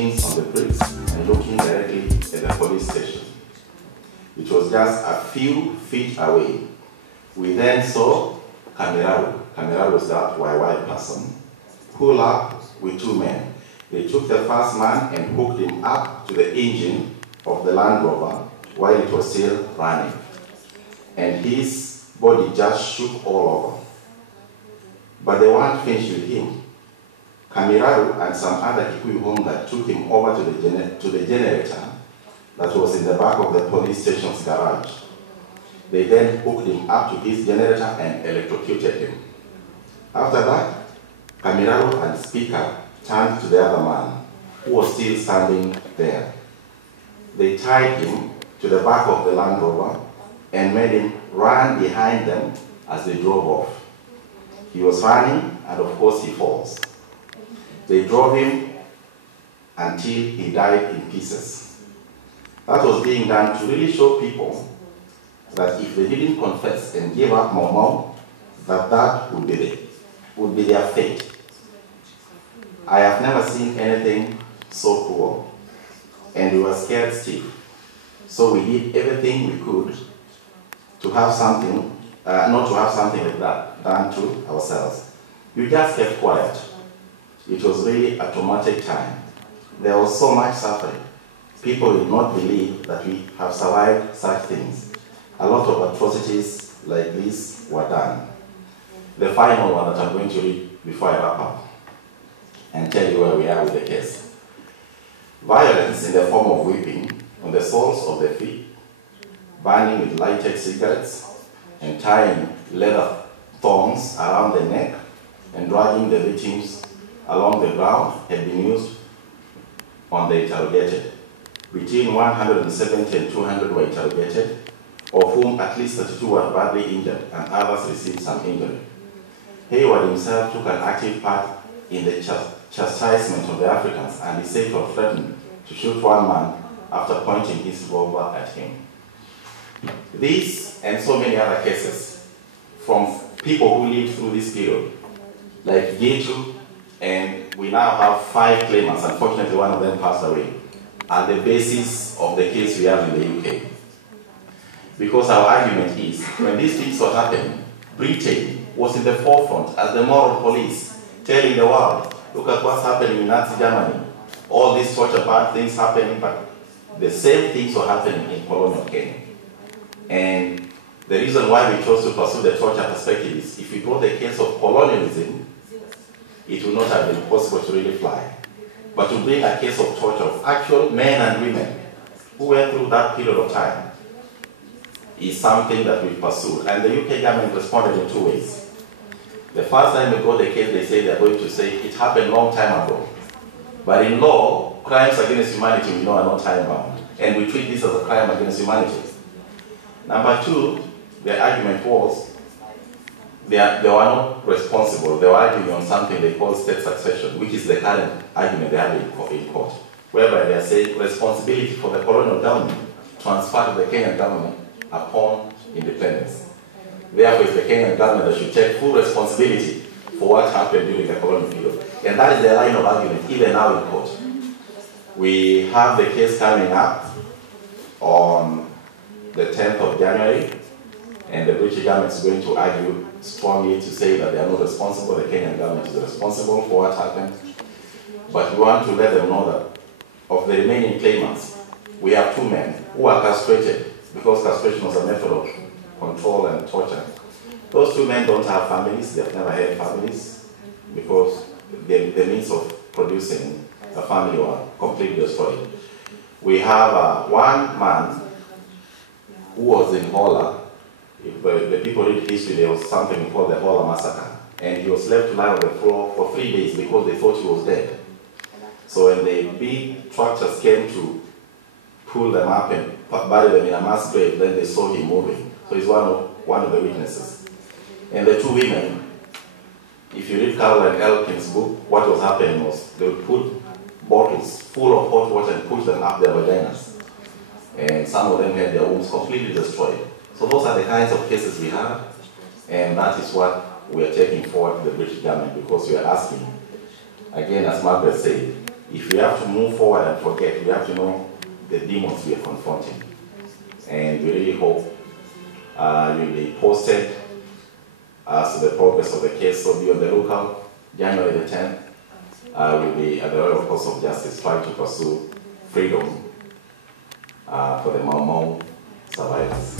jeans on the bricks and looking directly at the police station. It was just a few feet away. We then saw Kameraru. Kameraru was that white person, pull up with two men. They took the first man and hooked him up to the engine of the Land Rover while it was still running. And his body just shook all over. But they weren't finished with him. Kameraru and some other Kikuyu homeguard took him over to the generator that was in the back of the police station's garage. They then hooked him up to his generator and electrocuted him. After that, Kameraru and Speaker turned to the other man, who was still standing there. They tied him to the back of the Land Rover and made him run behind them as they drove off. He was running, and of course he falls. They drove him until he died in pieces. That was being done to really show people that if they didn't confess and give up Mau, that would be their fate. I have never seen anything so cruel, and we were scared stiff. So we did everything we could to have something, not to have something like that done to ourselves. We just kept quiet. It was really a traumatic time. There was so much suffering. People did not believe that we have survived such things. A lot of atrocities like this were done. The final one that I'm going to read before I wrap up and tell you where we are with the case. Violence in the form of whipping on the soles of the feet, burning with lighted cigarettes, and tying leather thongs around the neck and dragging the victims along the ground had been used on the interrogated. Between 170 and 200 were interrogated, of whom at least 32 were badly injured and others received some injury. Hayward himself took an active part in the chastisement of the Africans, and he said he had threatened to shoot one man after pointing his revolver at him. These and so many other cases from people who lived through this period, like Gitu, and we now have 5 claimants, unfortunately one of them passed away, are the basis of the case we have in the UK. Because our argument is, when these things were happening, Britain was in the forefront as the moral police, telling the world, look at what's happening in Nazi Germany. All these torture bad things happening, but the same things were happening in colonial Kenya. And the reason why we chose to pursue the torture perspective is, if we brought the case of colonialism, it would not have been possible to really fly. But to bring a case of torture of actual men and women who went through that period of time is something that we pursued. And the UK government responded in 2 ways. The first time we got the case, they said they're going to say it happened a long time ago. But in law, crimes against humanity we know are not time bound. And we treat this as a crime against humanity. Number 2, the argument was they were not responsible. They were arguing on something they call state succession, which is the current argument they have in court, whereby they are saying responsibility for the colonial government transferred to the Kenyan government upon independence. Therefore, it's the Kenyan government that should take full responsibility for what happened during the colonial period. And that is the line of argument, even now in court. We have the case coming up on the 10th of January, and the British government is going to argue strongly to say that they are not responsible, the Kenyan government is responsible for what happened. But we want to let them know that of the remaining claimants, we have 2 men who are castrated, because castration was a method of control and torture. Those 2 men don't have families, they have never had families, because the means of producing a family were completely destroyed. We have one man who was in Hola. If the people read history, there was something called the Hola massacre, and he was left to lie on the floor for 3 days because they thought he was dead. So when the big tractors came to pull them up and bury them in a mass grave, then they saw him moving. So he's one of the witnesses. And the 2 women, if you read Caroline Elkin's book, what was happening was they would put bottles full of hot water and push them up their vaginas. And some of them had their wombs completely destroyed. So those are the kinds of cases we have, and that is what we are taking forward to the British government, because we are asking, again, as Margaret said, if we have to move forward and forget, we have to know the demons we are confronting. And we really hope you'll be posted as to the progress of the case. So be on the lookout. January the 10th, we'll be at the Royal Court of Justice trying to pursue freedom for the Mau Mau survivors.